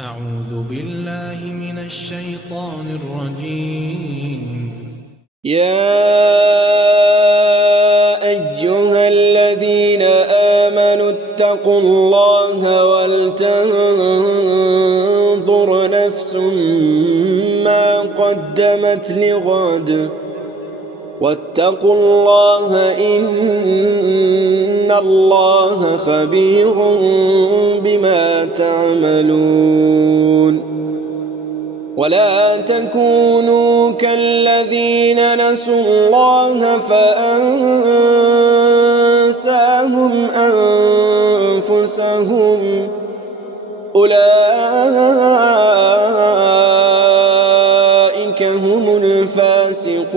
أعوذ بالله من الشيطان الرجيم. يا أيها الذين آمنوا اتقوا الله ولتنظر نفس ما قدمت لغد واتقوا الله إن الله خبير بما تعملون. ولا تكونوا كالذين نسوا الله فأنساهم أنفسهم أولئك هم الفاسقون.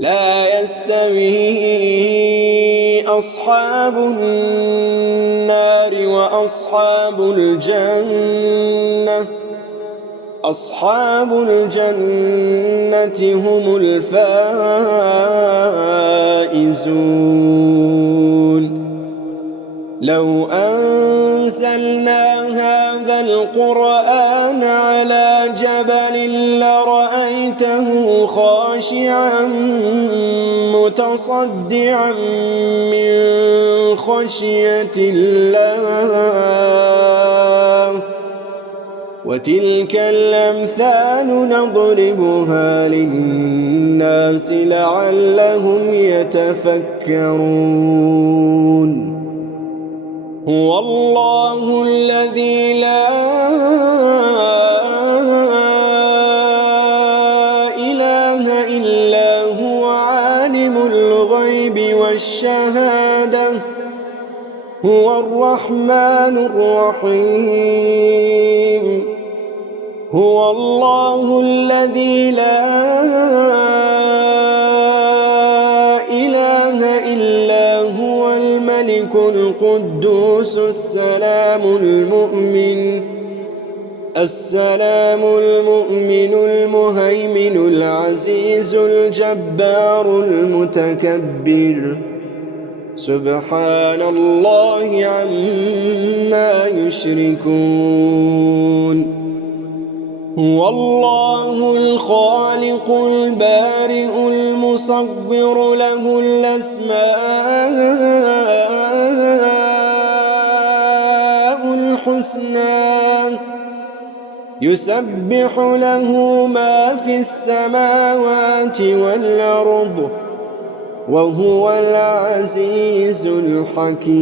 لا يستوي أصحاب النار وأصحاب الجنة هم الفائزون. لو أنزلنا هذا القرآن على جبل لرأيته خاشعا متصدعا من خشية الله. وتلك الأمثال نضربها للناس لعلهم يتفكرون. هو الله الذي لا إله إلا هو عالم الغيب والشهادة هو الرحمن الرحيم. هو الله الذي لا إله إلا هو الملك القدوس السلام المؤمن المهيمن العزيز الجبار المتكبر. سبحان الله عما يشركون. هو الله الخالق البارئ المصور له الأسماء الحسنى يسبح له ما في السماوات والأرض وهو العزيز الحكيم.